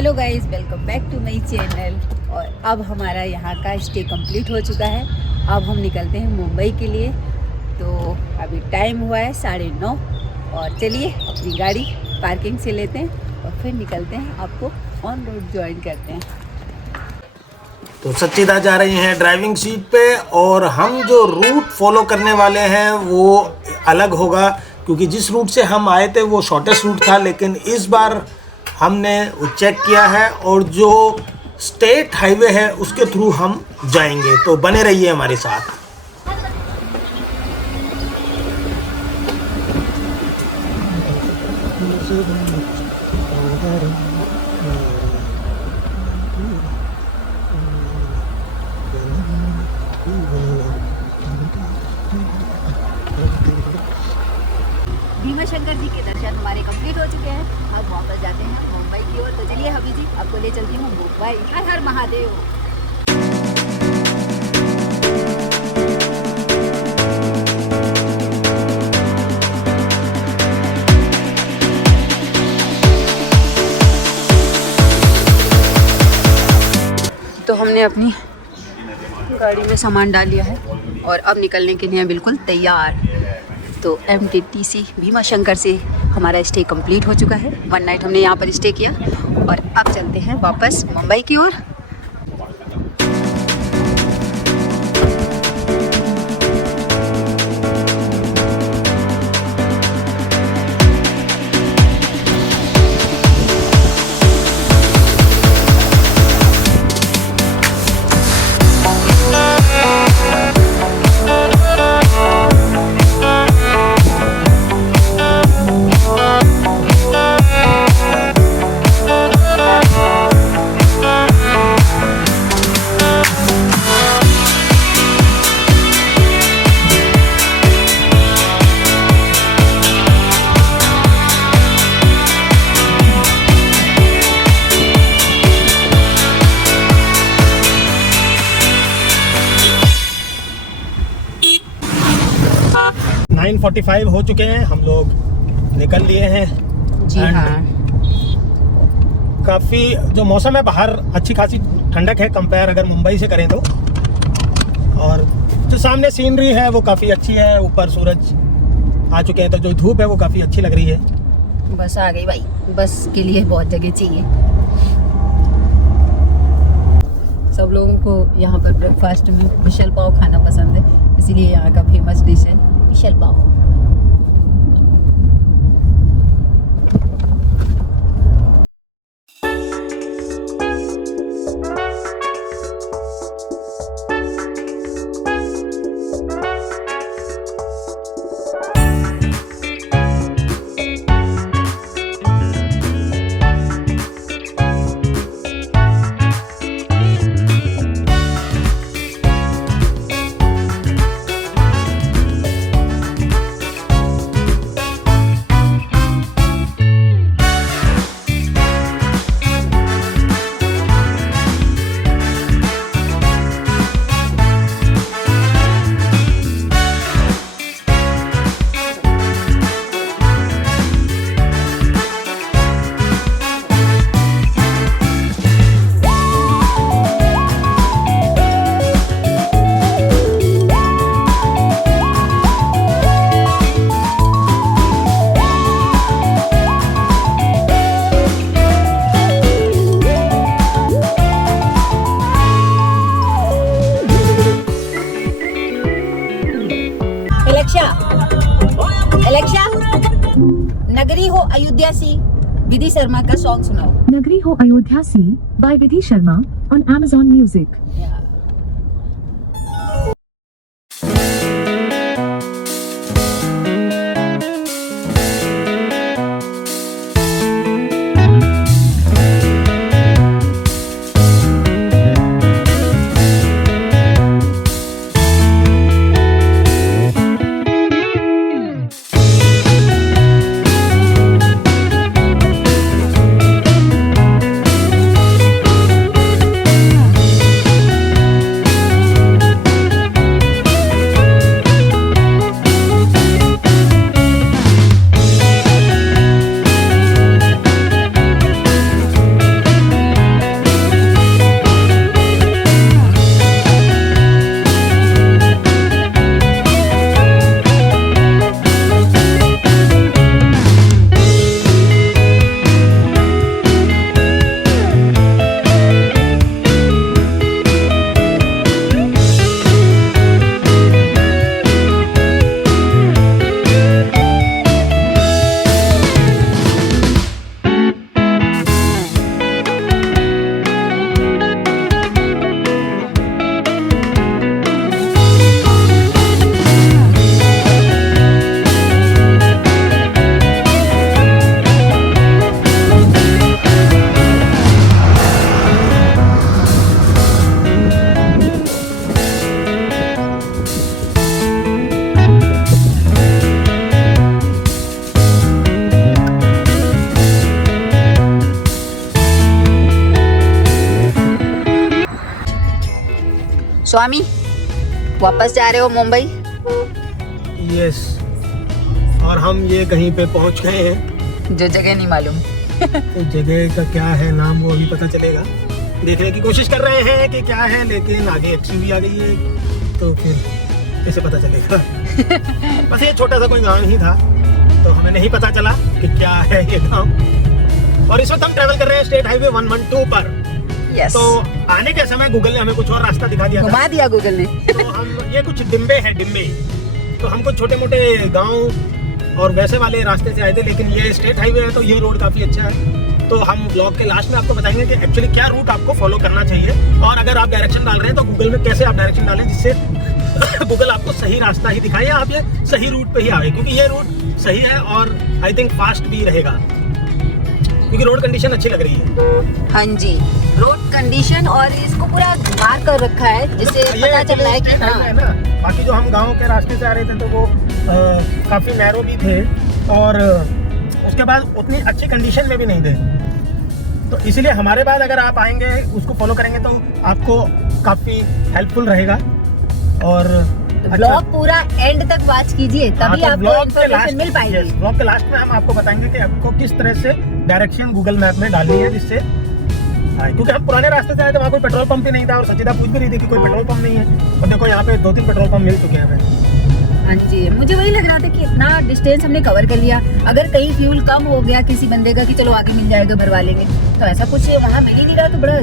Hello guys, welcome back to my channel. और अब हमारा यहाँ का स्टे कंप्लीट हो चुका है। अब हम निकलते हैं मुंबई के लिए। तो अभी टाइम हुआ है 9:30 और चलिए अपनी गाड़ी पार्किंग से लेते हैं और फिर निकलते हैं, आपको ऑन रोड ज्वाइन करते हैं। तो सच्चिदा जा रही हैं ड्राइविंग सीट पे और हम जो रूट फॉलो करने वाले हैं वो अलग होगा, क्योंकि जिस रूट से हम आए थे वो शॉर्टेस्ट रूट था, लेकिन इस बार हमने वो चेक किया है और जो स्टेट हाईवे है उसके थ्रू हम जाएंगे। तो बने रहिए हमारे साथ। भीमा शंकर जी के दर्शन हमारे कंप्लीट हो चुके हैं। अब वापस जाते हैं मुंबई की ओर। तो चलिए हबी जी, आपको ले चलती हूँ मुंबई। हर हर महादेव। तो हमने अपनी गाड़ी में सामान डाल लिया है और अब निकलने के लिए बिल्कुल तैयार। तो MTTC भीमा शंकर से हमारा स्टे कंप्लीट हो चुका है। 1 नाइट हमने यहाँ पर स्टे किया और अब चलते हैं वापस मुंबई की ओर। 9:45 हो चुके हैं, हम लोग निकल लिए हैं। जी हाँ, काफ़ी जो मौसम है बाहर अच्छी खासी ठंडक है कंपेयर अगर मुंबई से करें तो। और जो सामने सीनरी है वो काफ़ी अच्छी है, ऊपर सूरज आ चुके हैं तो जो धूप है वो काफ़ी अच्छी लग रही है। बस आ गई भाई। बस के लिए बहुत जगह चाहिए। सब लोगों को यहाँ पर ब्रेकफास्ट में मिसल पाव खाना पसंद है, इसीलिए यहाँ का फेमस डिश है मिसल पाव। एलेक्सा, नगरी हो अयोध्या सी विधि शर्मा का सॉन्ग सुनाओ। नगरी हो अयोध्या सी by Vidhi Sharma on Amazon Music। स्वामी वापस जा रहे हो मुंबई? यस, और हम ये कहीं पे पहुंच गए हैं। जो जगह नहीं मालूम। तो जगह का क्या है नाम वो अभी पता चलेगा, देखने की कोशिश कर रहे हैं कि क्या है, लेकिन आगे एक्सयूवी आ गई है तो फिर कैसे पता चलेगा। बस ये छोटा सा कोई गांव ही था तो हमें नहीं पता चला कि क्या है ये गांव। और इस वक्त हम ट्रैवल कर रहे हैं स्टेट हाईवे 112 पर। यस। तो आने के समय गूगल ने हमें कुछ और रास्ता दिखा दिया था। घुमा दिया गूगल ने। तो हम ये कुछ डिम्बे हैं, डिम्बे, तो हम कुछ छोटे मोटे गांव और वैसे वाले रास्ते से आए थे, लेकिन ये स्टेट हाईवे है तो ये रोड काफ़ी अच्छा है। तो हम ब्लॉग के लास्ट में आपको बताएंगे कि एक्चुअली क्या रूट आपको फॉलो करना चाहिए, और अगर आप डायरेक्शन डाल रहे हैं तो गूगल में कैसे आप डायरेक्शन डालें जिससे गूगल आपको सही रास्ता ही दिखाए या आप ये सही रूट पे ही आए, क्योंकि ये रूट सही है और आई थिंक फास्ट भी रहेगा क्योंकि रोड कंडीशन अच्छी लग रही है। हाँ जी, रोड कंडीशन, और इसको पूरा घुमा कर रखा है जिससे पता चल रहा है कि हाँ है ना। बाकी जो हम गांव के रास्ते से आ रहे थे तो वो काफ़ी नैरो भी थे और उसके बाद उतनी अच्छी कंडीशन में भी नहीं थे, तो इसलिए हमारे बाद अगर आप आएंगे उसको फॉलो करेंगे तो आपको काफ़ी हेल्पफुल रहेगा। और ब्लॉग पूरा एंड तक वॉच कीजिए तभी आपको इन्फॉर्मेशन मिल पाएगी। ब्लॉग के लास्ट में हम आपको बताएंगे कि आपको किस तरह से डायरेक्शन गूगल मैप में डालनी है जिससे आए, क्योंकि हम पुराने रास्ते से आए थे, वहाँ कोई पेट्रोल पंप ही नहीं था और सचिदा पूछ भी रही थी कि कोई पेट्रोल पंप नहीं है, और देखो यहाँ पे 2-3 पेट्रोल पंप मिल चुके हैं हमें। हाँ जी, मुझे वही लग रहा था कि इतना डिस्टेंस हमने कवर कर लिया, अगर कहीं फ्यूल कम हो गया किसी बंदे का कि चलो आगे मिल जाएगा भरवा लेंगे, तो ऐसा कुछ वहाँ मिल ही नहीं रहा। तो बड़ा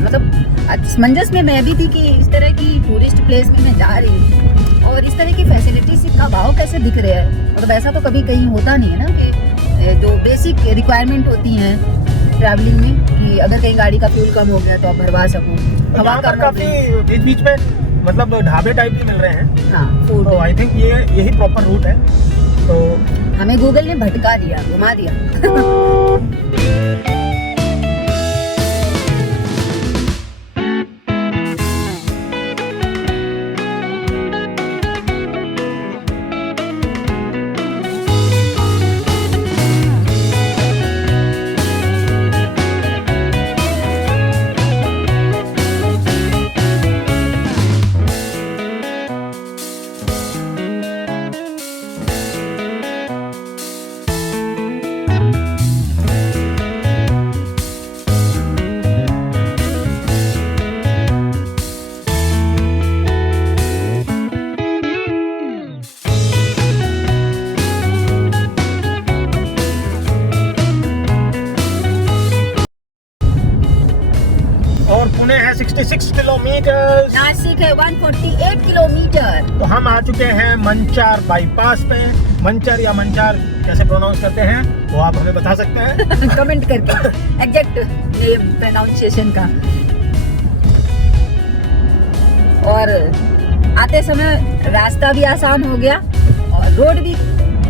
मतलब असमंजस में मैं भी थी कि इस तरह की टूरिस्ट प्लेस में मैं जा रही हूँ और इस तरह की फैसिलिटीज का भाव कैसे दिख रहा है। मतलब ऐसा तो कभी कहीं होता नहीं है ना कि जो बेसिक रिक्वायरमेंट होती हैं ट्रैवलिंग में कि अगर कहीं गाड़ी का फ्यूल कम हो गया तो आप भरवा सको। हवा का काफी बीच बीच में मतलब ढाबे टाइप भी मिल रहे हैं। हाँ, फूड। तो आई थिंक ये यही प्रॉपर रूट है। तो हमें गूगल ने भटका दिया, घुमा दिया। पुणे है 66 किलोमीटर, नासिक है 148 किलोमीटर। तो हम आ चुके हैं मंचार बाईपास पे। मंचर या मंचार कैसे प्रोनाउंस करते हैं वो आप हमें बता सकते हैं कमेंट करके एग्जैक्ट प्रोनाउंसिएशन का। और आते समय रास्ता भी आसान हो गया और रोड भी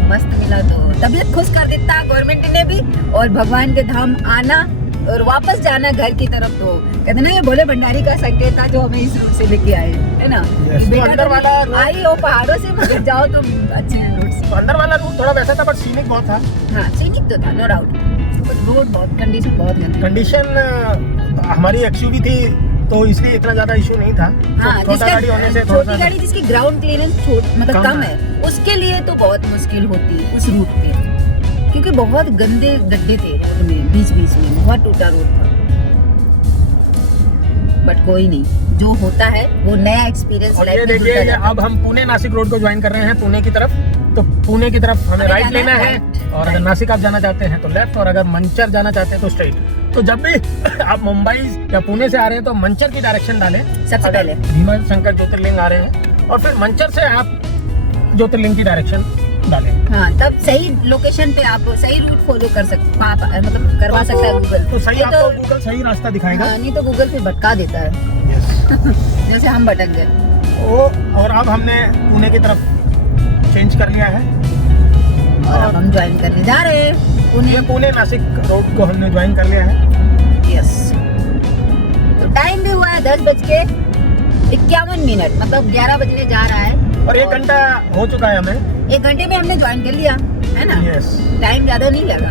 मस्त मिला, तो तबीयत खुश कर देता गवर्नमेंट ने भी। और भगवान के धाम आना और वापस जाना घर की तरफ, तो कहते ना ये भोले भंडारी का संकेत था जो हमें इस रूट से लेके आए, है ना। तो अंदर वाला आई हो पहाड़ों से मगर जाओ तो अच्छे रूट से। तो अंदर वाला रूट थोड़ा वैसा था बट सीनिक बहुत था। हाँ सीनिक तो था, नो डाउट, बट रोड बहुत कंडीशन बहुत गंदी। कंडीशन हमारी एक्सयूवी थी तो इसलिए इतना ज्यादा इशू नहीं था। हाँ, छोटा गाड़ी होने से छोटी गाड़ी जिसकी ग्राउंड क्लियरेंस मतलब कम है उसके लिए तो बहुत मुश्किल होती है उस रूट पे, क्योंकि बहुत गंदे गड्ढे थे रोड में, बीच बीच में बहुत टूटा रोड था। बट कोई नहीं, जो होता है वो नया एक्सपीरियंस लाइफ में देखिए जुड़ता जाता है। अब हम पुणे नासिक रोड को ज्वाइन कर रहे हैं पुणे की तरफ। तो पुणे की तरफ हमें राइट लेना है और अगर नासिक आप जाना चाहते हैं तो लेफ्ट, और अगर मंचर जाना चाहते हैं तो स्ट्रेट। तो जब भी आप मुंबई या पुणे से आ रहे हैं तो मंचर की डायरेक्शन डालें सबसे पहले। भीमा शंकर ज्योतिर्लिंग आ रहे हैं और फिर मंचर से आप ज्योतिर्लिंग की डायरेक्शन डालें। हाँ, तब सही लोकेशन पे आप सही रूट फॉलो कर सकते, मतलब करवा सकता है गूगल। तो सही आपको गूगल सही रास्ता दिखाएगा। हाँ, नहीं तो गूगल फिर भटका देता है जैसे हम भटक गए। और अब हमने पुणे की तरफ चेंज कर लिया है और अब हम ज्वाइन करने जा रहे हैं ये पुणे नासिक रोड को हमने ज्वाइन कर लिया है। यस, तो टाइम भी हुआ है 10:51, मतलब 11 बजने जा रहा है और 1 घंटा हो चुका है हमें। 1 घंटे में हमने ज्वाइन कर लिया है ना। यस, टाइम ज्यादा नहीं लगा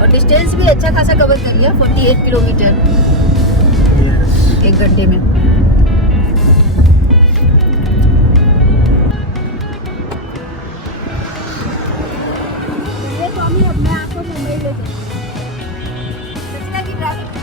और डिस्टेंस भी अच्छा खासा कवर कर लिया, 48 किलोमीटर। 1 घंटे में। स्वामी अपने आप को मुंबई ले गए। सचिदा की ट्रैफिक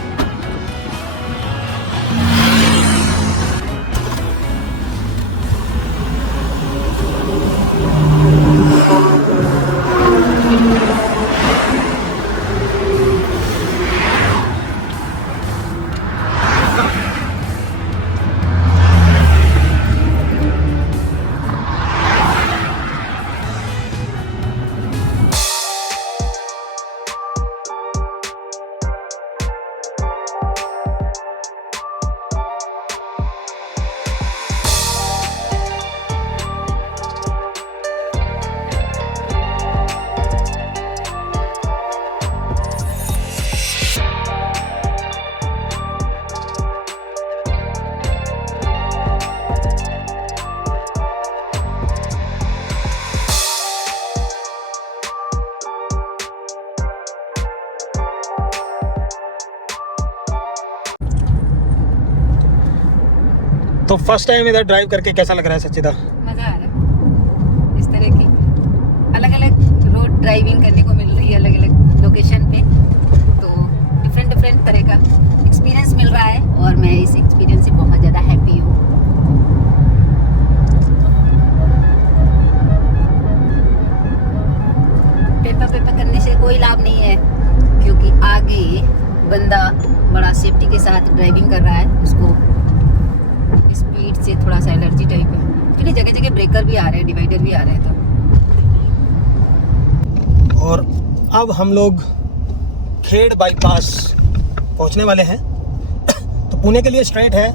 तो फर्स्ट टाइम इधर ड्राइव करके कैसा लग रहा है सच्चिदा? मज़ा आ रहा है। इस तरह की अलग अलग रोड ड्राइविंग करने को मिल रही है, अलग अलग लोकेशन पे, तो डिफरेंट तरह का एक्सपीरियंस मिल रहा है और मैं इस एक्सपीरियंस से बहुत ज़्यादा हैप्पी हूँ। पेपर करने से कोई लाभ नहीं है, क्योंकि आगे बंदा बड़ा सेफ्टी के साथ ड्राइविंग कर रहा है, उसको स्पीड से थोड़ा सा एलर्जी टाइप है, क्योंकि जगह जगह ब्रेकर भी आ रहे हैं, डिवाइडर भी आ रहे हैं। तो और अब हम लोग खेड़ बाईपास पहुंचने वाले हैं। तो पुणे के लिए स्ट्रेट है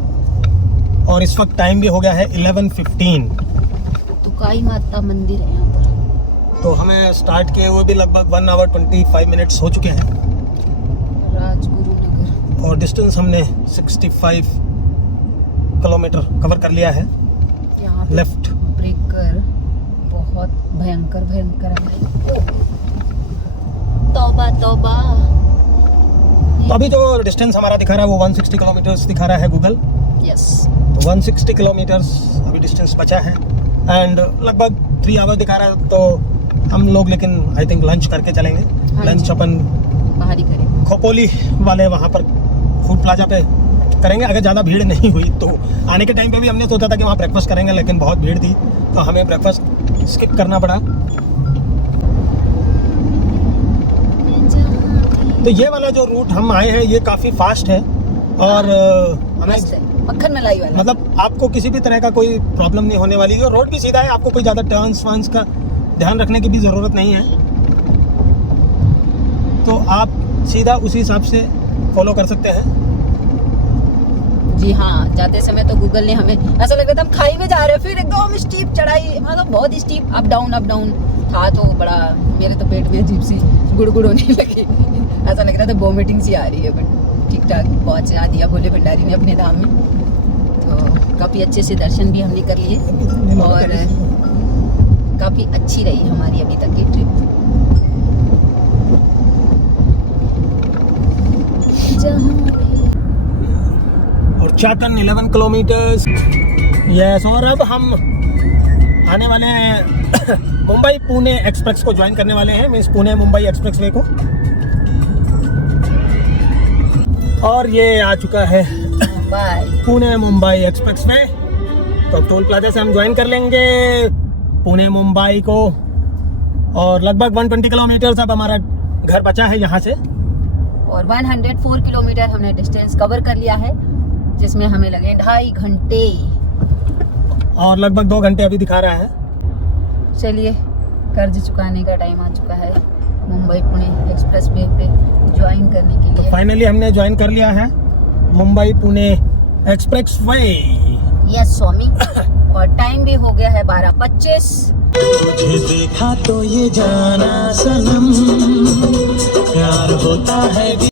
और इस वक्त टाइम भी हो गया है 11:15। तो काई माता मंदिर है यहाँ पर। तो हमें स्टार्ट किए हुए भी लगभग 1 आवर 25 मिनट्स हो चुके हैं राजगुरु नगर। और डिस्टेंस हमने 65 किलोमीटर कवर कर लिया है। यहाँ पे लेफ्ट ब्रेकर बहुत भयंकर है। तौबा तौबा। तो अभी जो डिस्टेंस हमारा दिखा रहा है वो 160 किलोमीटर्स दिखा रहा है गूगल। यस, तो 160 किलोमीटर्स अभी डिस्टेंस बचा है एंड लगभग 3 आवर दिखा रहा है। तो हम लोग लेकिन आई थिंक लंच करके चलेंगे। हाँ लंच जी। अपन बाहर ही करें। खोपोली वाले वहाँ पर फूड प्लाजा पे करेंगे, अगर ज़्यादा भीड़ नहीं हुई तो। आने के टाइम पे भी हमने सोचा था कि वहाँ ब्रेकफास्ट करेंगे, लेकिन बहुत भीड़ थी तो हमें ब्रेकफास्ट स्किप करना पड़ा। तो ये वाला जो रूट हम आए हैं ये काफ़ी फास्ट है और हमें मस्त है, मक्खन मलाई वाला। मतलब आपको किसी भी तरह का कोई प्रॉब्लम नहीं होने वाली है। रोड भी सीधा है, आपको कोई ज़्यादा टर्न्स वर्न्स का ध्यान रखने की भी ज़रूरत नहीं है। तो आप सीधा उसी हिसाब से फॉलो कर सकते हैं। जी हाँ, जाते समय तो गूगल ने हमें ऐसा लग रहा था हम खाई में जा रहे हैं, फिर एकदम स्टीप चढ़ाई, मतलब बहुत स्टीप अप डाउन था। तो बड़ा मेरे तो पेट में अजीब सी गुड़गुड़ होने लगी। ऐसा लग रहा था वॉमिटिंग सी आ रही है, बट ठीक ठाक पहुँचा दिया भोले भंडारी ने अपने धाम में। तो काफ़ी अच्छे से दर्शन भी हमने कर लिए और काफ़ी अच्छी रही हमारी अभी तक की ट्रिप। और चाटन 11 किलोमीटर्स। यस, और अब हम आने वाले हैं मुंबई पुणे एक्सप्रेस को ज्वाइन करने वाले हैं, means Pune Mumbai express way को। और ये आ चुका है पुणे मुंबई एक्सप्रेस वे। तो अब टोल प्लाजा से हम ज्वाइन कर लेंगे पुणे मुंबई को। और लगभग 120 किलोमीटर्स अब हमारा घर बचा है यहाँ से। और 104 किलोमीटर हमने डिस्टेंस कवर कर लिया है, जिसमें हमें लगे 2.5 घंटे। और लगभग 2 घंटे अभी दिखा रहा है। चलिए, कर्ज चुकाने का टाइम आ चुका है मुंबई पुणे एक्सप्रेस वे पे ज्वाइन करने के लिए। फाइनली हमने ज्वाइन कर लिया है Mumbai Pune express way yes. और टाइम भी हो गया है 12:25। तुझे देखा तो ये जाना सनम, प्यार होता है।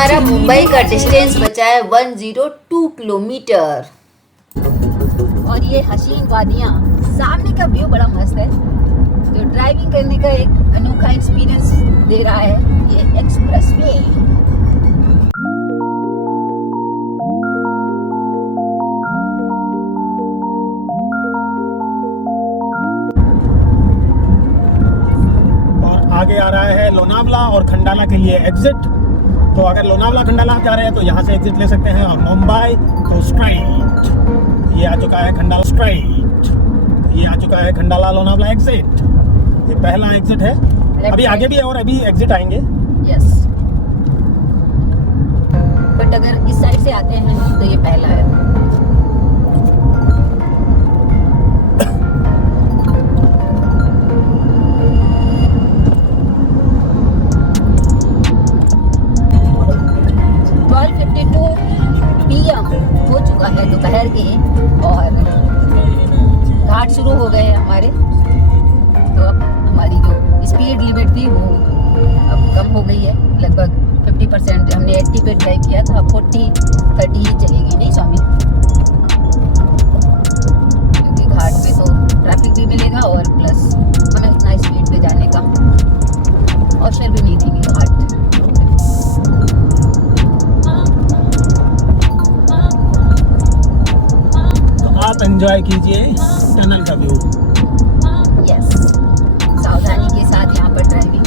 हमारा मुंबई का डिस्टेंस बचा है 102 किलोमीटर। और ये हसीन वादियाँ, सामने का व्यू बड़ा मस्त है। तो ड्राइविंग करने का एक अनोखा एक्सपीरियंस दे रहा है ये एक्सप्रेसवे। आगे आ रहा है लोनावला और खंडाला के लिए एग्जिट। तो अगर लोनावला खंडाला जा रहे हैं तो यहाँ से एग्जिट ले सकते हैं, और मुंबई तो स्ट्राइट। ये आ चुका है खंडाला स्ट्राइट, ये आ चुका है खंडाला लोनावला एग्जिट। ये पहला एग्जिट है, अभी आगे भी है और अभी एग्जिट आएंगे। यस, बट अगर इस साइड से आते हैं तो ये पहला है। हो चुका है दोपहर के, और घाट शुरू हो गए हैं हमारे। तो अब हमारी जो स्पीड लिमिट थी वो अब कम हो गई है, लगभग 50%। हमने 80 पे ड्राइव किया था, 40-30 ही चलेगी, नहीं स्वामी? क्योंकि घाट पे तो ट्रैफिक भी मिलेगा और प्लस हमें उतना स्पीड पे जाने का अवसर भी नहीं देंगे घाट। आप एंजॉय कीजिए टनल का व्यू। यस, सावधानी के साथ यहाँ पर ड्राइविंग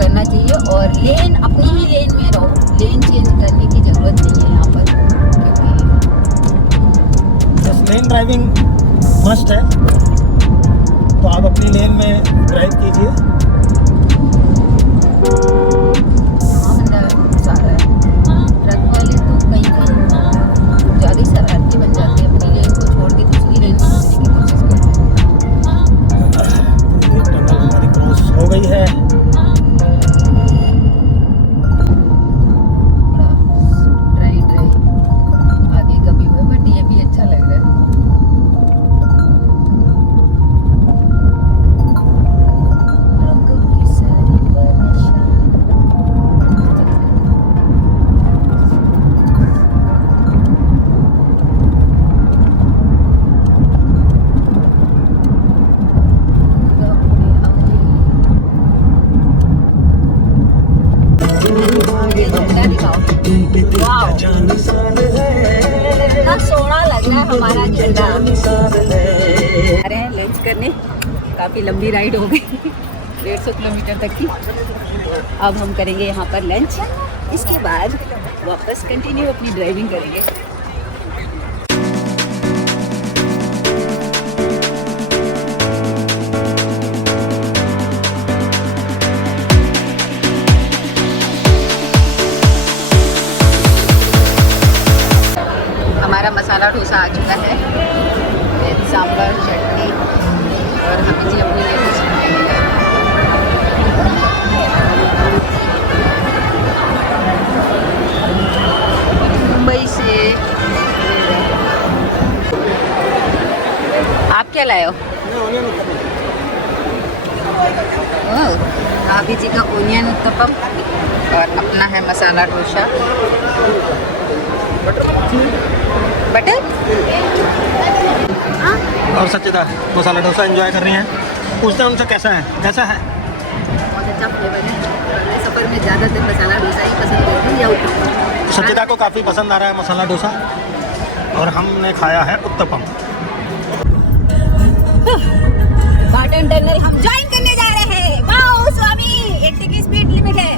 करना चाहिए, और लेन अपनी ही लेन में रहो, लेन चेंज करने की ज़रूरत नहीं है यहाँ पर, क्योंकि लेन ड्राइविंग मस्ट है। तो आप अपनी लेन में ड्राइव कीजिए। सारा ट्रक वाले तो कहीं ज़्यादा ही शरारती बन जाते हैं, अपनी लेन को छोड़ के दूसरी लेन में घुसने की कोशिश करते हैं। ये टनल हमारी क्रॉस हो गई है। ड्राई आगे का व्यू है, बट ये भी अच्छा लग रहा है। सोना लग रहा है हमारा झंडा। अरे लंच करने, काफ़ी लंबी राइड हो गई 150 किलोमीटर तक की। अब हम करेंगे यहाँ पर लंच, इसके बाद वापस कंटिन्यू अपनी ड्राइविंग करेंगे। हमारा मसाला डोसा आ चुका है, सांभर चटनी, और हमें जी अपनी मुंबई से। आप क्या लाए हो? भाभी जी का ओनियन उत्तपम, और अपना है मसाला डोसा। बटर और सच्चिदा मसाला डोसा एंजॉय कर रही हैं। पूछते हैं उनसे कैसा है। बहुत अच्छा फ्लेवर है। मैं सफ़र में ज़्यादातर मसाला डोसा ही पसंद करती हूँ, या उत्तपम। सच्चिदा को काफ़ी पसंद आ रहा है मसाला डोसा, और हमने खाया है उत्तपम। पाटन टनल हम ज्वाइन करने जा रहे हैं। वाओ स्वामी, 80 की स्पीड लिमिट है।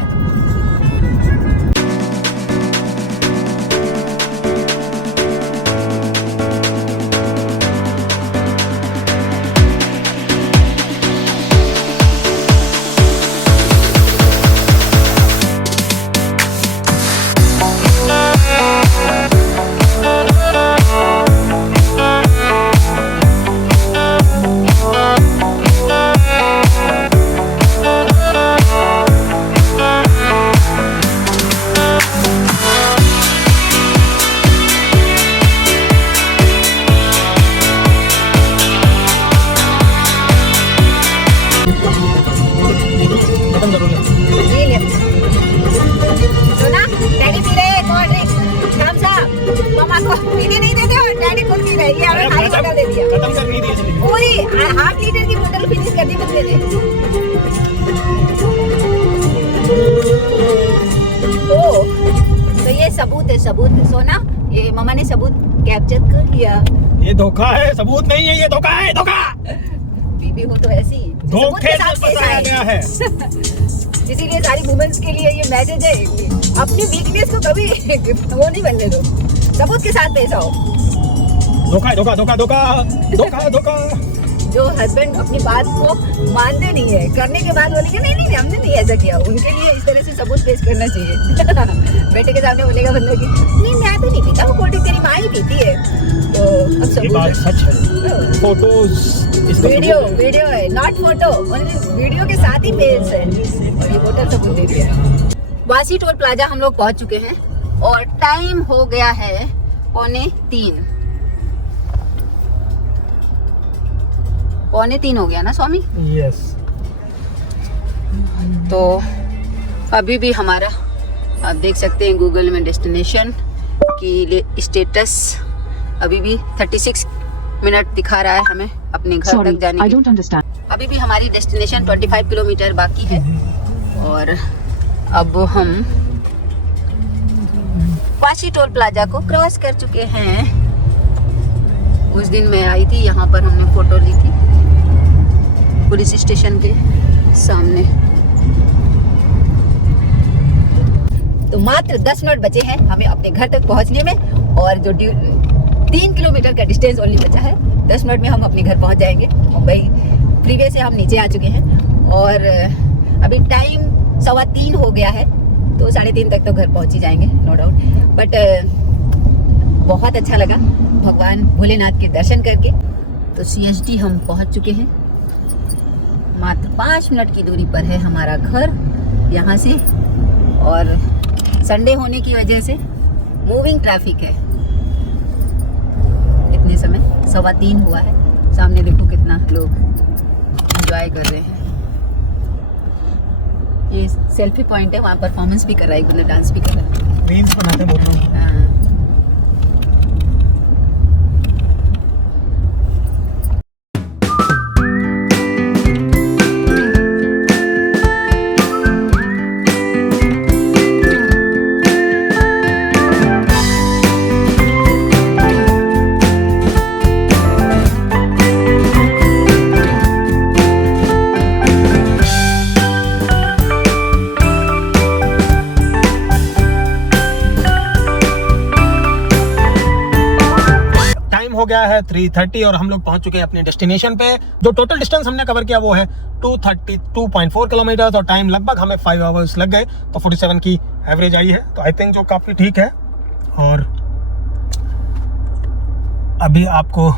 ये हमें खाली बोतल दे दिया। खत्म कर दी थी। पूरी 1/2 लीटर की बोतल फिनिश कर दी बंदे ने। ओ, तो ये सबूत है, सबूत है सोना। ये मामा ने सबूत कैप्चर कर लिया। ये धोखा है, सबूत नहीं है, ये धोखा है, धोखा। बीबी हो तो ऐसी धोखे से फंसाया गया है। इसीलिए सारी वुमेन्स के लिए ये मैसेज है कि अपनी वीकनेस को कभी वो नहीं बनने दो, सबूत के साथ पेश आओ। धोखा है, धोखा धोखा धोखा धोखा धोखा। जो हस्बैंड अपनी बात को मानते नहीं है, करने के बाद बोलेंगे नहीं नहीं हमने नहीं ऐसा किया, उनके लिए इस तरह से सबूत पेश करना चाहिए। बेटे के सामने बोलेगा बंदा कि नहीं मैं तो नहीं पीता, वो कोल्ड ड्रिंक तेरी माँ ही पीती है। तो अब ये सबूत बात है। सच है। फोटोज वीडियो है, नॉट फोटो, वीडियो के साथ ही पेज है। और ये बोतल सबूत दे दिया। वासी टोल प्लाजा हम लोग पहुंच चुके हैं और टाइम हो गया है 2:45। 2:45 हो गया ना स्वामी। यस। तो अभी भी हमारा आप देख सकते हैं गूगल में डेस्टिनेशन की स्टेटस अभी भी 36 मिनट दिखा रहा है हमें अपने घर Sorry, तक जाने I की। don't understand. अभी भी हमारी डेस्टिनेशन 25 किलोमीटर बाकी है और अब हम वाशी टोल प्लाजा को क्रॉस कर चुके हैं। उस दिन मैं आई थी, यहाँ पर हमने फोटो ली थी पुलिस स्टेशन के सामने। तो मात्र 10 मिनट बचे हैं हमें अपने घर तक पहुंचने में और जो 3 किलोमीटर का डिस्टेंस ओनली बचा है। 10 मिनट में हम अपने घर पहुंच जाएंगे। मुंबई फ्रीवे से हम नीचे आ चुके हैं और अभी टाइम 3:15 हो गया है, तो 3:30 तक तो घर पहुंच ही जाएंगे नो डाउट। बट बहुत अच्छा लगा भगवान भोलेनाथ के दर्शन करके। तो CST हम पहुंच चुके हैं। मात्र 5 मिनट की दूरी पर है हमारा घर यहाँ से और संडे होने की वजह से मूविंग ट्रैफिक है। इतने समय 3:15 हुआ है। सामने देखो कितना लोग एंजॉय कर रहे हैं। ये सेल्फी पॉइंट है, वहाँ परफॉर्मेंस भी कर रहा है, एक बंदा डांस भी कर रहा है। रील्स बनाते बोल रहा हूँ। हाँ। हो गया है 3:30 और हम लोग पहुंच चुके हैं अपने डेस्टिनेशन पे। जो टोटल डिस्टेंस हमने कवर किया वो है 232.4 किलोमीटर और टाइम लगभग हमें 5 आवर्स लग गए। तो 47 की एवरेज आई है, तो आई थिंक जो काफ़ी ठीक है। और अभी आपको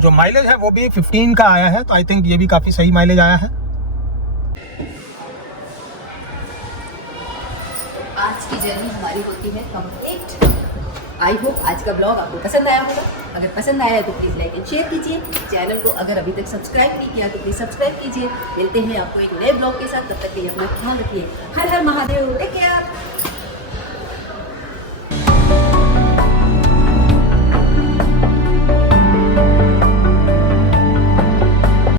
जो माइलेज है वो भी 15 का आया है, तो आई थिंक ये भी काफ़ी सही माइलेज आया है। आज की जर्नी हमारी होती है कंप्लीट। आई होप आज का ब्लॉग आपको पसंद आया होगा। अगर पसंद आया है तो प्लीज़ लाइक एंड शेयर कीजिए। चैनल को अगर अभी तक सब्सक्राइब नहीं किया तो प्लीज़ सब्सक्राइब कीजिए। मिलते हैं आपको एक नए ब्लॉग के साथ, तब तक के लिए अपना ख्याल रखिए। हर हर महादेव, टेक केयर।